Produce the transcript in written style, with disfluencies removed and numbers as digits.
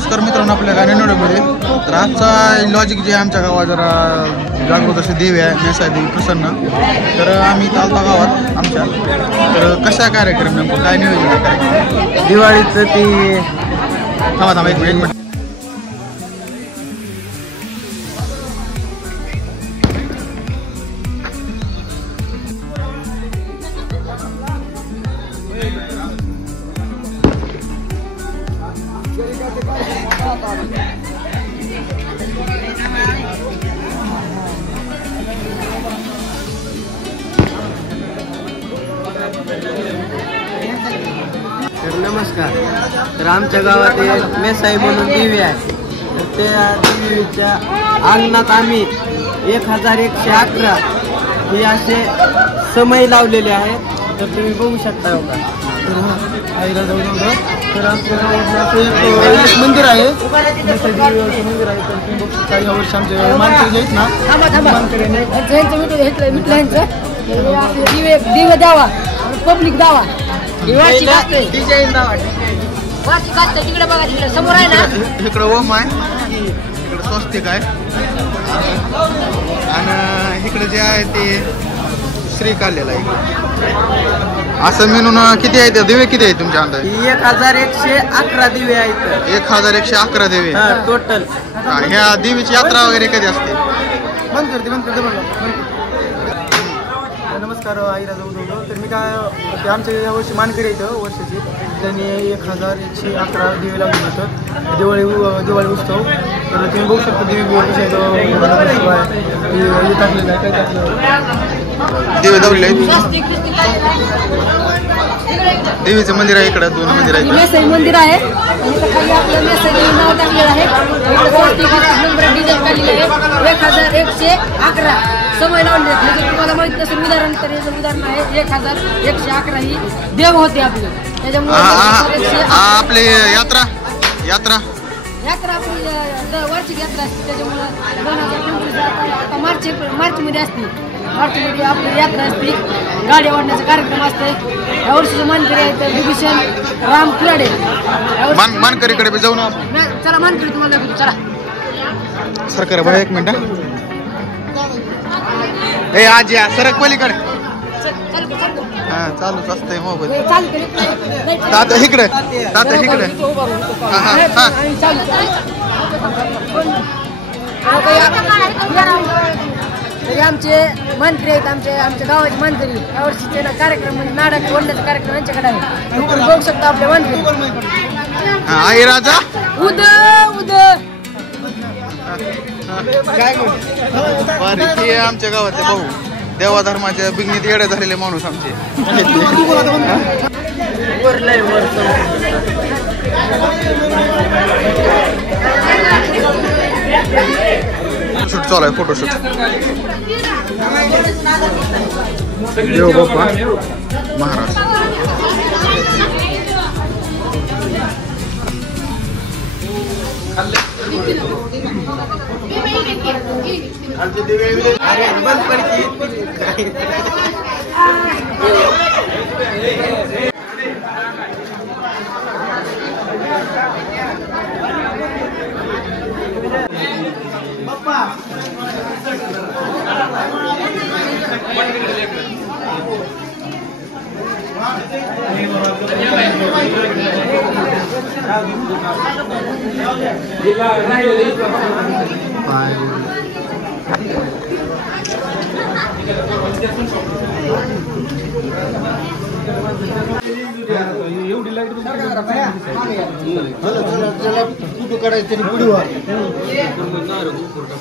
नमस्कार मित्रांनो, आपल्या गाण्या व्हिडिओमध्ये तर आजचा लॉजिक जे आमच्या गावात जरा जागृत असे देवी आहे, मेसाई देवी प्रसन्न. तर आम्ही चालतो गावात आमच्या. तर कशा कार्यक्रम नेमकं काय नियोजन आहे दिवाळीचं ती थांबा एक मिनिट. तर नमस्कार. तर आमच्या गावात एक मेसाई म्हणून देवी आहे. तर त्या देवीच्या अंगणात आम्ही 1111 ही असे समय लावलेले आहे. तर तुम्ही बघू शकता हो का. आईला जाऊन तर आमच्या गावात एक मंदिर आहे, मेसाई देवीचं मंदिर आहे. तर तुम्ही बघू शकता या वर्षी आमच्या मानकरी आहेत ना, दिवे द्यावा, पब्लिक द्यावा, तिकडे बघा, तिकडे समोर आहे ना, इकडं ओम आहे, इकडं स्वस्तिक आहे आणि इकडे जे आहे ते श्रीकाल्याला आहे. असं मिळून किती आहे ते दिवे, किती आहे तुमच्या अंदाज? 1111 दिवे आहेत. 1111 दिवे टोटल. ह्या देवीची यात्रा वगैरे कधी असते? बंद करते. नमस्कार, आईला जाऊ. तर मी काय आमच्या या वर्षी मानकरी येतं वर्षाची, त्यांनी 1111 दिवे लावले होतं दिवाळी उत्सव. तर तुम्ही बघू शकता देवी कशी टाकलेलं आहे, काय टाकलं दिवे लावले आहेत. देवीचं मंदिर आहे, इकडं 2 मंदिर आहेत. मेसाई मंदिर आहे, खाली आपलं मेसाई देवी नाव टाकलेलं आहे. इकडे डिझाईन काढलेलं आहे. 1111 समय लावले. तुम्हाला माहित नसेल उदाहरण, तर याचं उदाहरण आहे 1111 ही देव होते आपले. त्याच्यामुळे आपली यात्रा आपली वार्षिक यात्रा असते. त्याच्यामुळे 2025 आता मार्चमध्ये असते. मार्चमध्ये आपली यात्रा असते, गाड्या वाढण्याचा कार्यक्रम असते. या वर्षीचं मानकरी आहे तर विभूषण राम कुराडे. मानकरीकडे जाऊ ना चला, मानकरी तुम्हाला दाखवतो, चला. सरकार भाई एक मिनिट. हे आज या सरक पलीकडे. हा, चालूच असतंय मोबाईल. तात्या इकडे. आमचे मंत्री आहेत, आमच्या गावाचे मंत्री. या वर्षी कार्यक्रम म्हणजे नाटक वडण्याचा कार्यक्रम यांच्याकडे आहे. तुम्ही बघू शकता आपले मंत्री. आई राजा हे आमच्या गावातले भाऊ, देवा धर्माच्या बिगणीत येड्या झालेले माणूस आमचे. फोटोशूट चालू आहे, फोटोशूट. देव बाप्पा महाराज. एवढी लाईट फोटो काढायचे व्हिडिओ थोडं